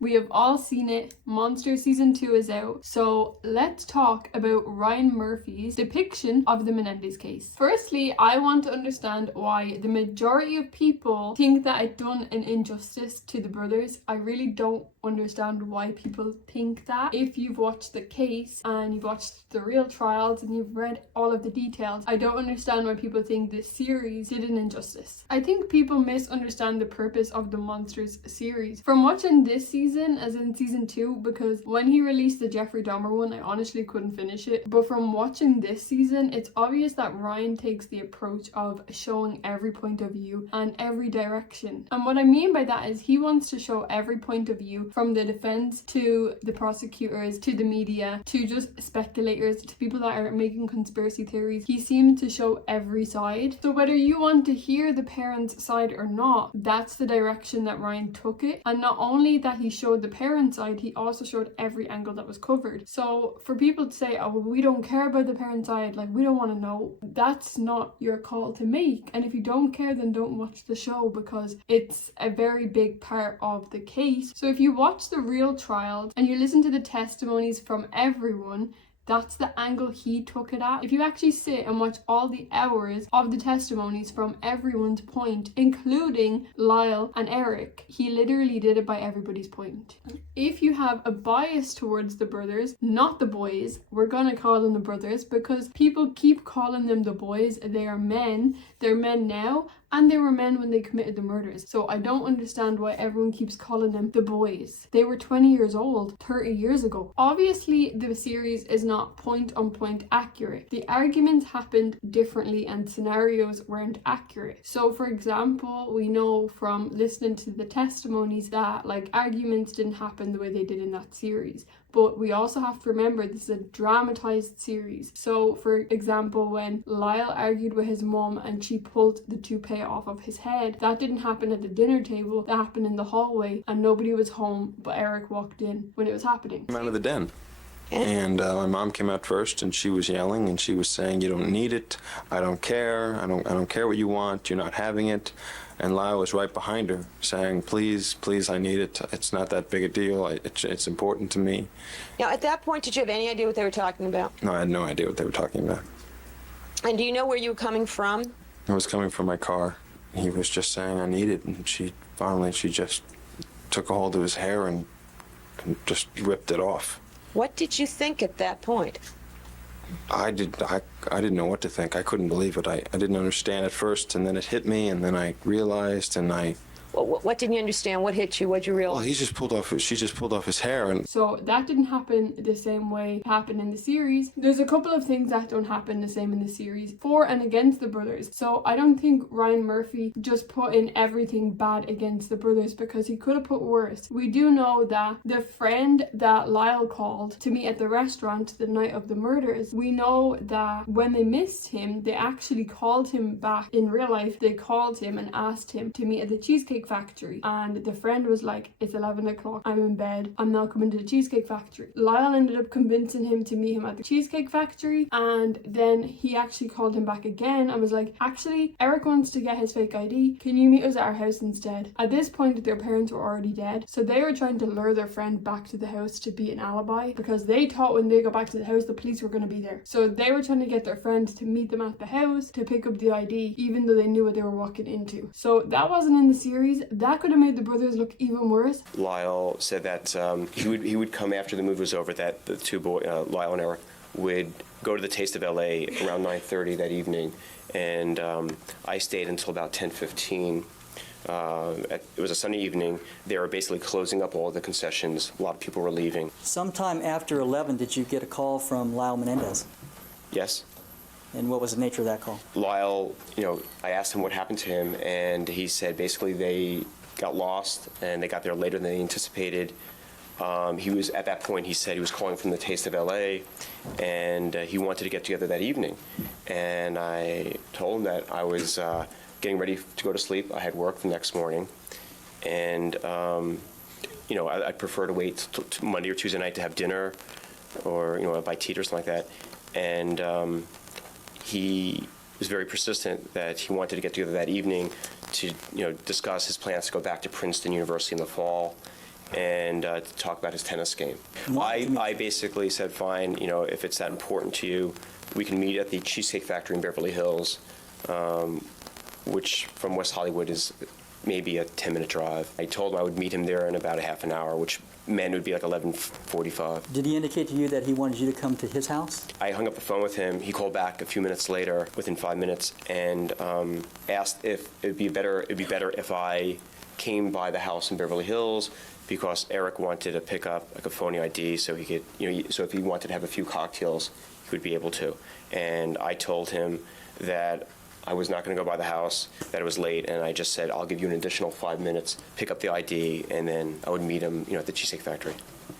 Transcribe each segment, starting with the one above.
We have all seen it. Monster Season 2 is out. So let's talk about Ryan Murphy's depiction of the Menendez case. Firstly, I want to understand why the majority of people think that it done an injustice to the brothers. I really don't understand why people think that. If you've watched the case and you've watched the real trials and you've read all of the details, I don't understand why people think this series did an injustice. I think people misunderstand the purpose of the Monsters series. From watching this season, as in season 2, because when he released the Jeffrey Dahmer one, I honestly couldn't finish it. But from watching this season, it's obvious that Ryan takes the approach of showing every point of view and every direction. And what I mean by that is he wants to show every point of view, from the defense to the prosecutors to the media to just speculators to people that are making conspiracy theories. He seemed to show every side. So whether you want to hear the parents' side or not, that's the direction that Ryan took it. And not only that he showed the parents' side, he also showed every angle that was covered. So for people to say, oh, well, we don't care about the parents' side, like we don't want to know, that's not your call to make. And if you don't care, then don't watch the show, because it's a very big part of the case. So if you watch the real trials and you listen to the testimonies from everyone, that's the angle he took it at. If you actually sit and watch all the hours of the testimonies from everyone's point, including Lyle and Erik, he literally did it by everybody's point. If you have a bias towards the brothers, not the boys, we're gonna call them the brothers because people keep calling them the boys. They are men. They're men now, and they were men when they committed the murders. So I don't understand why everyone keeps calling them the boys. They were 20 years old 30 years ago. Obviously, the series is not point on point accurate. The arguments happened differently and scenarios weren't accurate. So for example, we know from listening to the testimonies that like arguments didn't happen the way they did in that series. But we also have to remember this is a dramatized series. So for example, when Lyle argued with his mom and she pulled the toupee off of his head, that didn't happen at the dinner table. That happened in the hallway and nobody was home, but Erik walked in when it was happening. Came out of the den. And my mom came out first and she was yelling and she was saying, you don't need it, I don't care, I don't care what you want, you're not having it. And Lyle was right behind her saying, please, please, I need it. It's not that big a deal. It's important to me. Now, at that point, did you have any idea what they were talking about? No, I had no idea what they were talking about. And do you know where you were coming from? I was coming from my car. He was just saying, I need it. And she just took a hold of his hair and just ripped it off. What did you think at that point? I didn't know what to think. I couldn't believe it. I didn't understand at first, and then it hit me, and then I realized, and I... Well, what didn't you understand? What hit you? What'd you realize? Well, she just pulled off his hair, and... So that didn't happen the same way it happened in the series. There's a couple of things that don't happen the same in the series, for and against the brothers. So I don't think Ryan Murphy just put in everything bad against the brothers, because he could have put worse. We do know that the friend that Lyle called to meet at the restaurant the night of the murders, we know that when they missed him, they actually called him back in real life. They called him and asked him to meet at the Cheesecake Factory, and the friend was like, it's 11 o'clock, I'm in bed, I'm not coming to the Cheesecake Factory. Lyle ended up convincing him to meet him at the Cheesecake Factory, and then he actually called him back again and was like, actually, Erik wants to get his fake ID, can you meet us at our house instead? At this point, their parents were already dead, so they were trying to lure their friend back to the house to be an alibi, because they thought when they got back to the house the police were going to be there. So they were trying to get their friend to meet them at the house to pick up the ID, even though they knew what they were walking into. So that wasn't in the series. That could have made the brothers look even worse. Lyle said that he would come after the movie was over, that the two boys, Lyle and Erik, would go to the Taste of LA around 9:30 that evening, and I stayed until about 10:15. It was a Sunday evening. They were basically closing up all the concessions. A lot of people were leaving. Sometime after 11, did you get a call from Lyle Menendez? Yes. And what was the nature of that call? Lyle, I asked him what happened to him, and he said basically they got lost and they got there later than they anticipated. He was, at that point, he said he was calling from the Taste of LA, and he wanted to get together that evening. And I told him that I was getting ready to go to sleep. I had work the next morning, and I'd prefer to wait till Monday or Tuesday night to have dinner, or buy tea or something like that. And he was very persistent that he wanted to get together that evening to discuss his plans to go back to Princeton University in the fall. and to talk about his tennis game. I basically said, fine, if it's that important to you, we can meet at the Cheesecake Factory in Beverly Hills, which from West Hollywood is maybe a 10-minute drive. I told him I would meet him there in about a half an hour, which meant it would be like 11:45. Did he indicate to you that he wanted you to come to his house? I hung up the phone with him. He called back a few minutes later, within 5 minutes, and asked if it'd be better if I came by the house in Beverly Hills, because Erik wanted to pick up like a phony ID so he could, so if he wanted to have a few cocktails, he would be able to. And I told him that I was not going to go by the house, that it was late, and I just said, I'll give you an additional 5 minutes, pick up the ID, and then I would meet him, at the Cheesecake Factory.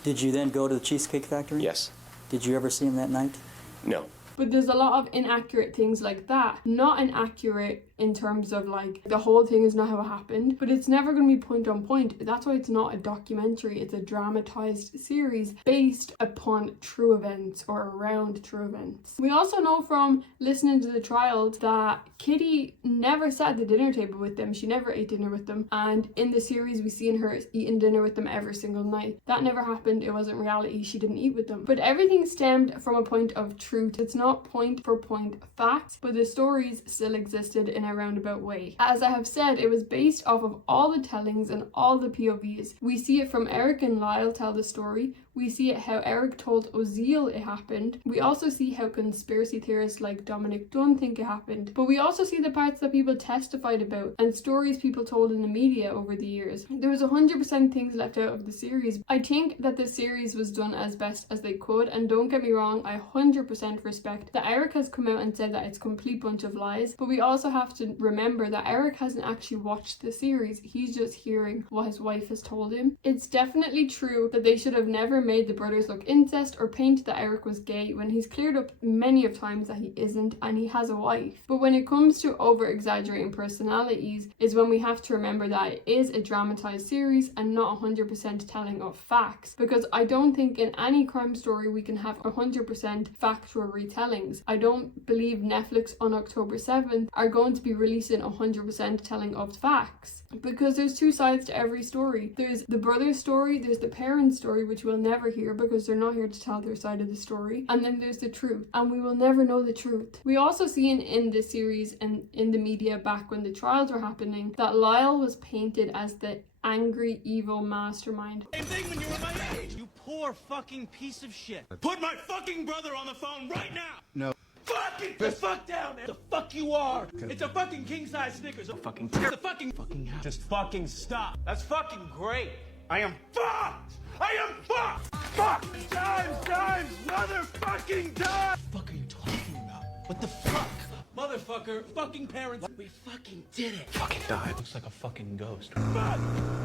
Did you then go to the Cheesecake Factory? Yes. Did you ever see him that night? No. But there's a lot of inaccurate things like that. Not inaccurate in terms of like the whole thing is not how it happened, but it's never going to be point on point. That's why it's not a documentary. It's a dramatized series based upon true events or around true events. We also know from listening to the trials that Kitty never sat at the dinner table with them. She never ate dinner with them. And in the series, we seen her eating dinner with them every single night. That never happened. It wasn't reality. She didn't eat with them. But everything stemmed from a point of truth. It's not point for point facts, but the stories still existed in a roundabout way. As I have said, it was based off of all the tellings and all the POVs. We see it from Erik and Lyle tell the story. We see it how Erik told Oziel it happened. We also see how conspiracy theorists like Dominic Dunn think it happened. But we also see the parts that people testified about and stories people told in the media over the years. There was 100% things left out of the series. I think that the series was done as best as they could, and don't get me wrong, I 100% respect that Erik has come out and said that it's a complete bunch of lies, but we also have to remember that Erik hasn't actually watched the series. He's just hearing what his wife has told him. It's definitely true that they should have never made the brothers look incest or paint that Erik was gay when he's cleared up many of times that he isn't and he has a wife. But when it comes to over exaggerating personalities is when we have to remember that it is a dramatized series and not 100% telling of facts, because I don't think in any crime story we can have 100% factual retellings. I don't believe Netflix on October 7th are going to be releasing 100% telling of facts, because there's two sides to every story. There's the brother's story, there's the parents' story, which we'll never hear because they're not here to tell their side of the story, and then there's the truth, and we will never know the truth. We also seen in this series and in the media back when the trials were happening that Lyle was painted as the angry, evil mastermind. Same thing when you were my age. You poor fucking piece of shit. Put my fucking brother on the phone right now. No. Fucking the fuck down, man. The fuck you are. It's a fucking king-size Snickers. A fucking the fucking house. Just fucking stop. That's fucking great. I am fucked. I am fucked. Fuck. Times, motherfucking times. What the fuck are you talking about? What the fuck? Motherfucker, fucking parents, we fucking did it. Fucking died. Looks like a fucking ghost. Fuck!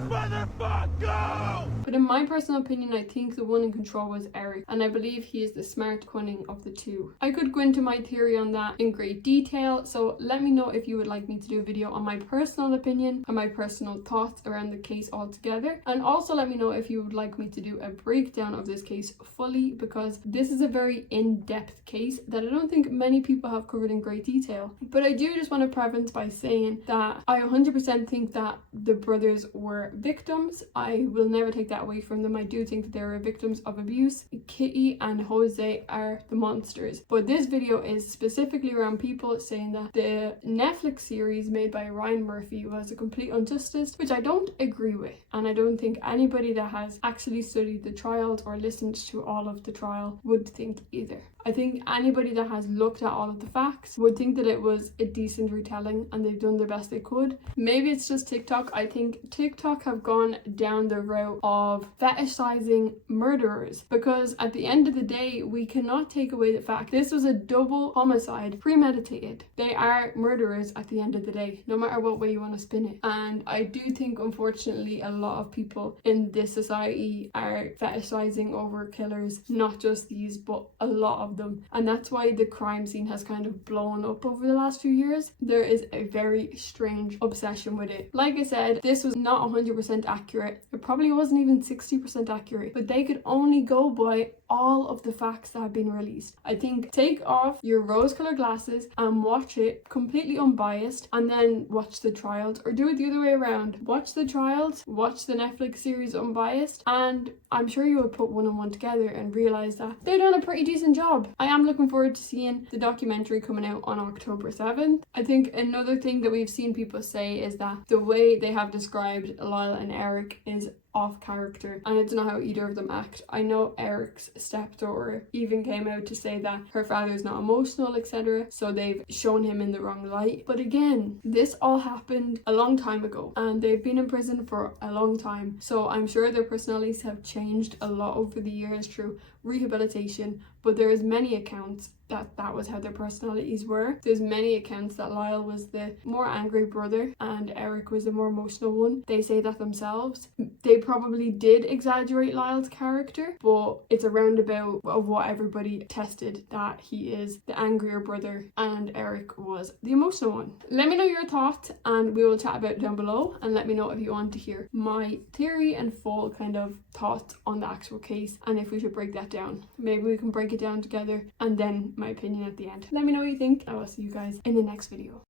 Motherfucker, go! But in my personal opinion, I think the one in control was Erik, and I believe he is the smart, cunning of the two. I could go into my theory on that in great detail, so let me know if you would like me to do a video on my personal opinion and my personal thoughts around the case altogether, and also let me know if you would like me to do a breakdown of this case fully, because this is a very in-depth case that I don't think many people have covered in great detail. But I do just want to preface by saying that I 100% think that the brothers were victims. I will never take that away from them. I do think that they were victims of abuse. Kitty and Jose are the monsters. But this video is specifically around people saying that the Netflix series made by Ryan Murphy was a complete injustice, which I don't agree with. And I don't think anybody that has actually studied the trials or listened to all of the trial would think either. I think anybody that has looked at all of the facts would think that it was a decent retelling and they've done the best they could. Maybe it's just TikTok. I think TikTok have gone down the route of fetishizing murderers, because at the end of the day, we cannot take away the fact this was a double homicide, premeditated. They are murderers at the end of the day, no matter what way you want to spin it. And I do think, unfortunately, a lot of people in this society are fetishizing over killers, not just these, but a lot of them, and that's why the crime scene has kind of blown up over the last few years. There is a very strange obsession with it. Like I said, this was not 100% accurate. It probably wasn't even than 60% accurate, but they could only go by all of the facts that have been released. I think take off your rose-colored glasses and watch it completely unbiased, and then watch the trials, or do it the other way around. Watch the trials, watch the Netflix series unbiased, and I'm sure you would put one and one together and realize that they've done a pretty decent job. I am looking forward to seeing the documentary coming out on October 7th. I think another thing that we've seen people say is that the way they have described Lyle and Erik is off character, and it's not how either of them act. I know Erik's stepdaughter even came out to say that her father's not emotional, etc., so they've shown him in the wrong light. But again, this all happened a long time ago, and they've been in prison for a long time, so I'm sure their personalities have changed a lot over the years through rehabilitation, but there is many accounts that was how their personalities were. There's many accounts that Lyle was the more angry brother and Erik was the more emotional one. They say that themselves. They probably did exaggerate Lyle's character, but it's a roundabout of what everybody tested, that he is the angrier brother and Erik was the emotional one. Let me know your thoughts and we will chat about it down below, and let me know if you want to hear my theory and full kind of thoughts on the actual case, and if we should break that down. Maybe we can break it down together and then my opinion at the end. Let me know what you think. I will see you guys in the next video.